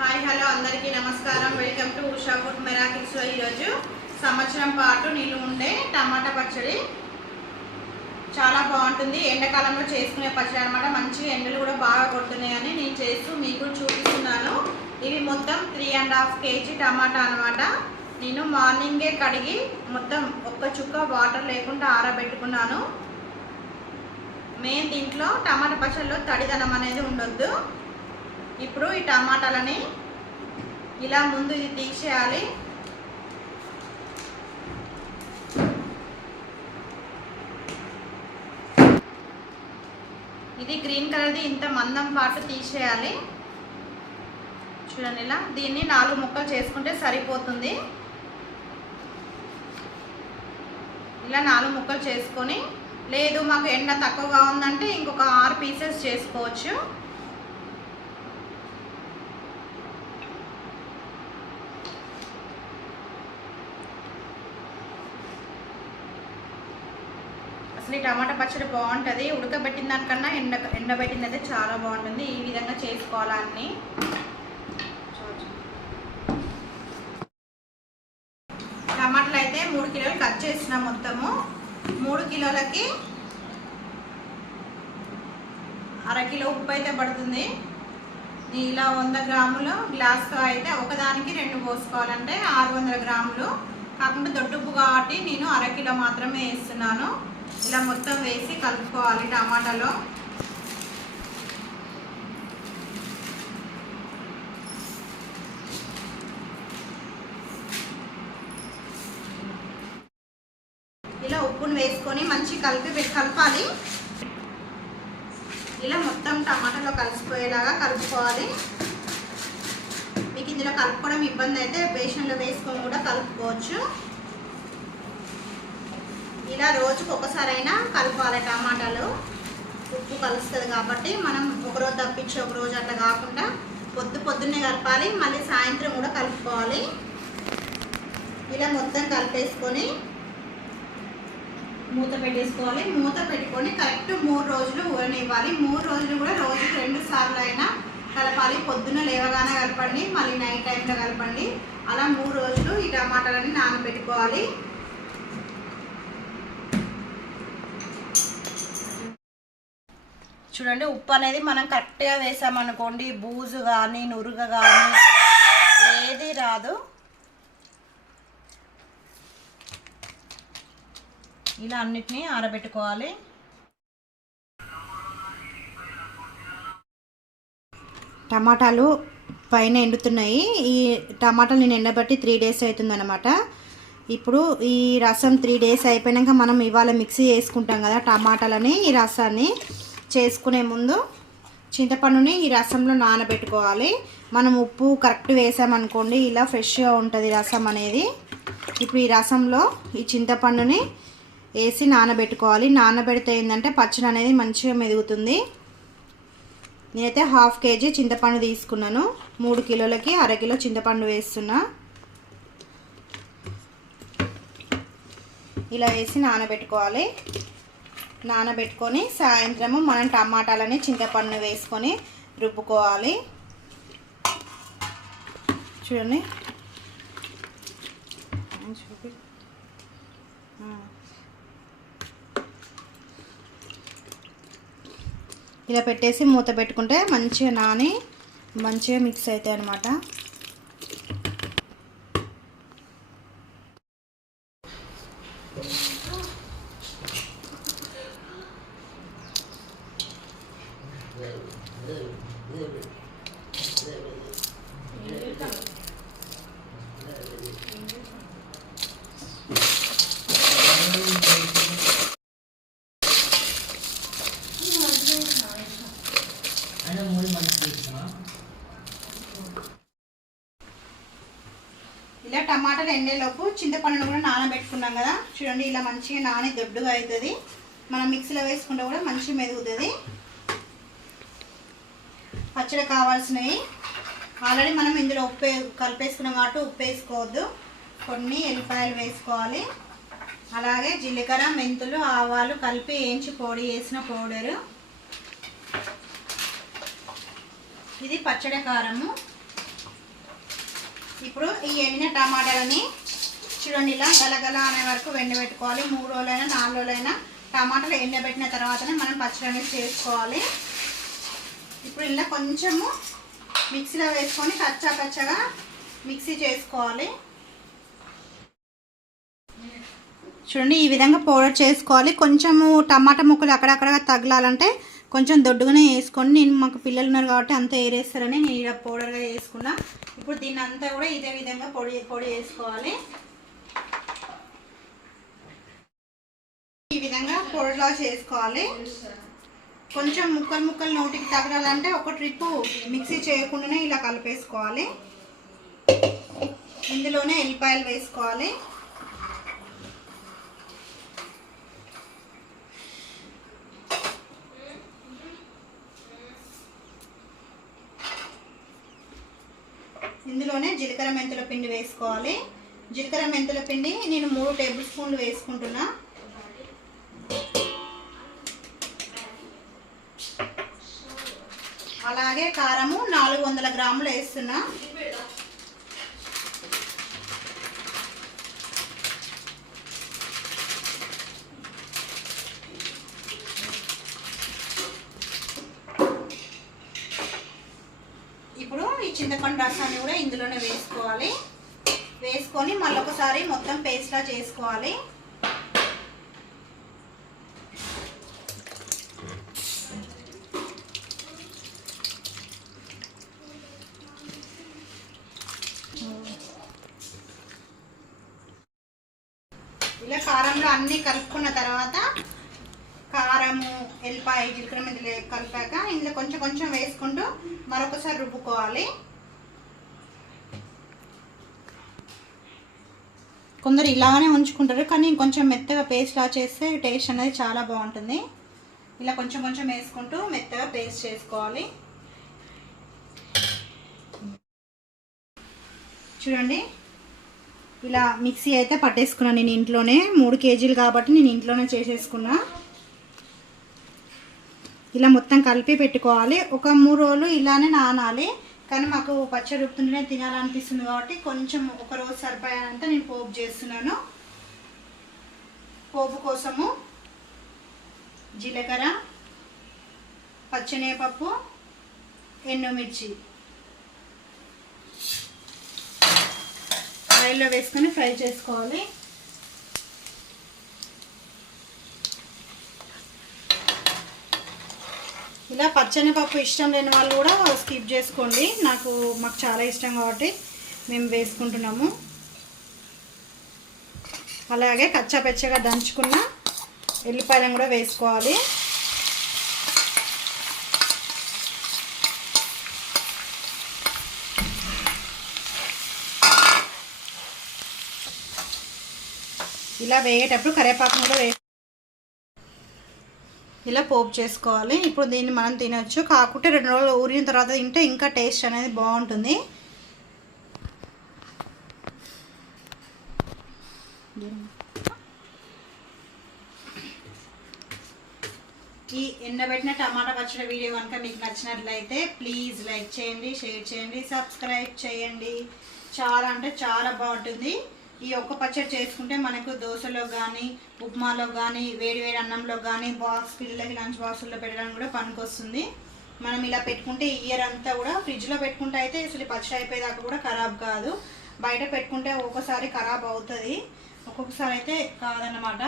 Hi hello అందరికీ నమస్కారం. Welcome to Usha food miracles. ఈరోజు సంవత్సరం పాటు నిలువ ఉండే టమాటా పచ్చడి చాలా బాగుంటుంది. ఎండాకాలంలో చేసుకునే పచ్చడి అనమాట. మంచిగా ఎండలు కూడా బాగా కొడుతున్నాయని నేను చేస్తూ మీకు చూపిస్తున్నాను. ఇవి మొత్తం 3.5 kg టమాటా అనమాట. నేను మార్నింగే కడిగి మొత్తం ఒక్క చుక్క వాటర్ లేకుండా ఆరబెట్టుకున్నాను. మెయిన్ దీంట్లో టమాటా పచ్చడిలో తడిదనం అనేది ఉండొద్దు. ఇప్పుడు ఈ టమాటాలని ఇలా ముందు ఇది తీసేయాలి. ఇది గ్రీన్ కలర్ది ఇంత మందం పాటు తీసేయాలి. చూడండి, ఇలా దీన్ని 4 ముక్కలు చేసుకుంటే సరిపోతుంది. ఇలా 4 ముక్కలు చేసుకొని, లేదు మాకు ఎండ తక్కువగా ఉందంటే ఇంకొక 6 పీసెస్ చేసుకోవచ్చు. అసలు ఈ టమాటా పచ్చడి బాగుంటుంది. ఉడకబెట్టిన దానికన్నా ఎండబెట్టింది అయితే చాలా బాగుంటుంది. ఈ విధంగా చేసుకోవాలని. టమాటాలు అయితే 3 కిలోలు కట్ చేసిన. మొత్తము 3 కిలోలకి 1/2 కిలో ఉప్పు అయితే పడుతుంది. ఇలా 100 గ్రాములు గ్లాస్తో అయితే ఒకదానికి 2 పోసుకోవాలంటే 600 గ్రాములు. కాకుండా దొడ్డుప్పు కాబట్టి నేను 1/2 కిలో మాత్రమే వేస్తున్నాను. ఇలా మొత్తం వేసి కలుపుకోవాలి. టమాటాలో ఇలా ఉప్పును వేసుకొని మంచి కలపాలి. ఇలా మొత్తం టమాటాలో కలిసిపోయేలాగా కలుపుకోవాలి. మీకు ఇందులో కలుపుకోవడం ఇబ్బంది అయితే బేషన్లో వేసుకొని కూడా కలుపుకోవచ్చు. ఇలా రోజుకు ఒకసారైనా కలపాలి. టమాటాలు ఉప్పు కలుస్తుంది కాబట్టి మనం ఒకరోజు తప్పించి ఒకరోజు అట్లా కాకుండా పొద్దున్నే కలపాలి. మళ్ళీ సాయంత్రం కూడా కలుపుకోవాలి. ఇలా మొత్తం కలిపేసుకొని మూత పెట్టేసుకోవాలి. మూత పెట్టుకొని కరెక్ట్ 3 రోజులు ఊరనివ్వాలి. 3 రోజులు కూడా రోజుకి 2 సార్లు అయినా కలపాలి. పొద్దున్న లేవగానే కలపండి, మళ్ళీ నైట్ టైంలో కలపండి. అలా 3 రోజులు ఈ టమాటాలని నానబెట్టుకోవాలి. చూడండి, ఉప్పు అనేది మనం కరెక్ట్గా వేసామనుకోండి, బూజు కానీ నురుగ కానీ ఏది రాదు. ఇలా అన్నిటినీ ఆరబెట్టుకోవాలి. టమాటాలు పైన ఎండుతున్నాయి. ఈ టమాటాలు నేను ఎండబట్టి 3 days అవుతుందన్నమాట. ఇప్పుడు ఈ రసం 3 days అయిపోయాక మనం ఇవాళ మిక్సీ చేసుకుంటాం కదా టమాటాలని. ఈ రసాన్ని చేసుకునే ముందు చింతపండుని ఈ రసంలో నానబెట్టుకోవాలి. మనం ఉప్పు కరెక్ట్ వేసామనుకోండి, ఇలా ఫ్రెష్గా ఉంటుంది రసం అనేది. ఇప్పుడు ఈ రసంలో ఈ చింతపండుని వేసి నానబెట్టుకోవాలి. నానబెడితే ఏంటంటే పచ్చడి అనేది మంచిగా మెదుగుతుంది. నేనైతే 1/2 kg చింతపండు తీసుకున్నాను. 3 కిలోలకి 1/2 కిలో చింతపండు వేస్తున్నా. ఇలా వేసి నానబెట్టుకోవాలి. నానబెట్టుకొని సాయంత్రము మనం టమాటాలని చింతపండు వేసుకొని రుబ్బుకోవాలి. చూడండి, ఇలా పెట్టేసి మూత పెట్టుకుంటే మంచిగా నాని మంచిగా మిక్స్ అవుతాయి అన్నమాట. ఇలా టమాటాలు ఎండేలోపు చింతపండును కూడా నానబెట్టుకున్నాం కదా. చూడండి, ఇలా మంచిగా నాని దొడ్డుగా అవుతుంది. మనం మిక్సీలో వేసుకుంటే కూడా మంచిగా మెదుగుతుంది. పచ్చడి కావాల్సినవి ఆల్రెడీ మనం ఇందులో ఉప్పు కలిపేసుకున్నాం కాబట్టి ఉప్పు వేసుకోవద్దు. కొన్ని ఎల్లిపాయలు వేసుకోవాలి. అలాగే జీలకర్ర, మెంతులు, ఆవాలు కలిపి వేయించి పొడి చేసిన పౌడరు. ఇది పచ్చడి కారము. ఇప్పుడు ఈ ఎండిన టమాటాలని చూడండి ఇలా గలగల అనే వరకు ఎండబెట్టుకోవాలి. 3 రోజులైనా 4 రోజులైనా టమాటాలు ఎండబెట్టిన తర్వాతనే మనం పచ్చడి అనేది చేసుకోవాలి. ఇప్పుడు ఇలా కొంచెము మిక్సీలో వేసుకొని కచ్చా మిక్సీ చేసుకోవాలి. చూడండి ఈ విధంగా పౌడర్ చేసుకోవాలి. కొంచెము టమాటా ముక్కలు అక్కడక్కడ తగలాలంటే కొంచెం దొడ్డుగానే వేసుకొని, నేను మాకు పిల్లలు ఉన్నారు కాబట్టి అంతా ఏరేస్తారని నేను ఇలా పౌడర్గా వేసుకున్నా. ఇప్పుడు దీన్ని అంతా కూడా ఇదే విధంగా పొడి చేసుకోవాలి. ఈ విధంగా పొడిలా చేసుకోవాలి. కొంచెం ముక్కలు నోటికి తగలాలంటే ఒక ట్రిప్పు మిక్సీ చేయకుండానే ఇలా కలిపేసుకోవాలి. ఇందులోనే ఎల్లిపాయలు వేసుకోవాలి. ఇందులోనే జీలకర్ర మెంతుల పిండి వేసుకోవాలి. జీలకర్ర మెంతుల పిండి నేను 3 టేబుల్ స్పూన్లు వేసుకుంటున్నా. అలాగే కారము 400 గ్రాములు వేస్తున్నా. ఇప్పుడు ఈ చింతపండు రసాన్ని కూడా ఇందులోనే వేసుకోవాలి. వేసుకొని మళ్ళీ ఒకసారి మొత్తం పేస్ట్లా చేసుకోవాలి. ఇలా కారంలో అన్నీ కలుపుకున్న తర్వాత కారము ఎల్లిపాయ జీలకర్ర మెంతులు కలిపాక ఇందులో కొంచెం వేసుకుంటూ మరొకసారి రుబ్బుకోవాలి. కొందరు ఇలానే ఉంచుకుంటారు, కానీ కొంచెం మెత్తగా పేస్ట్ లా చేస్తే టేస్ట్ అనేది చాలా బాగుంటుంది. ఇలా కొంచెం వేసుకుంటూ మెత్తగా పేస్ట్ చేసుకోవాలి. చూడండి ఇలా మిక్సీ అయితే పట్టేసుకున్నాను నేను ఇంట్లోనే. 3 కేజీలు కాబట్టి నేను ఇంట్లోనే చేసేసుకున్నా. ఇలా మొత్తం కలిపి పెట్టుకోవాలి. ఒక 3 రోజులు ఇలానే నానాలి. కానీ మాకు పచ్చడి రుబ్బుతుంటేనే తినాలనిపిస్తుంది కాబట్టి కొంచెం ఒక రోజు సరిపోయానంటే నేను పోపు చేస్తున్నాను. పోపు కోసము జీలకర్ర, పచ్చెనగపప్పు, ఎండుమిర్చి ఆయిల్లో వేసుకొని ఫ్రై చేసుకోవాలి. ఇలా పచ్చెనగపప్పు ఇష్టం లేని వాళ్ళు కూడా స్కిప్ చేసుకోండి. మాకు చాలా ఇష్టం కాబట్టి మేము వేసుకుంటున్నాము. అలాగే కచ్చాపచ్చగా దంచుకున్న ఎల్లిపాయలను కూడా వేసుకోవాలి. ఇలా వేగేటప్పుడు కరివేపాకు కూడా ఇలా పోపు చేసుకోవాలి. ఇప్పుడు దీన్ని మనం తినొచ్చు. కాకుంటే 2 రోజులు ఊరిన తర్వాత తింటే ఇంకా టేస్ట్ అనేది బాగుంటుంది. ఈ ఎండబెట్టిన టమాటా పచ్చడి వీడియో కనుక మీకు నచ్చినట్లయితే ప్లీజ్ లైక్ చేయండి, షేర్ చేయండి, సబ్స్క్రైబ్ చేయండి. చాలా అంటే చాలా బాగుంటుంది. ఈ ఒక్క పచ్చడి చేసుకుంటే మనకు దోశలో కానీ, ఉప్మాలో కానీ, వేడి అన్నంలో కానీ, పిల్లలకి లంచ్ బాక్సుల్లో పెట్టడానికి కూడా పనికొస్తుంది. మనం ఇలా పెట్టుకుంటే ఇయర్ అంతా కూడా ఫ్రిడ్జ్లో పెట్టుకుంటే అయితే అసలు పచ్చడి అయిపోయేదాకా కూడా ఖరాబ్ కాదు. బయట పెట్టుకుంటే ఒక్కొక్కసారి ఖరాబ్ అవుతుంది, ఒక్కొక్కసారి అయితే కాదన్నమాట.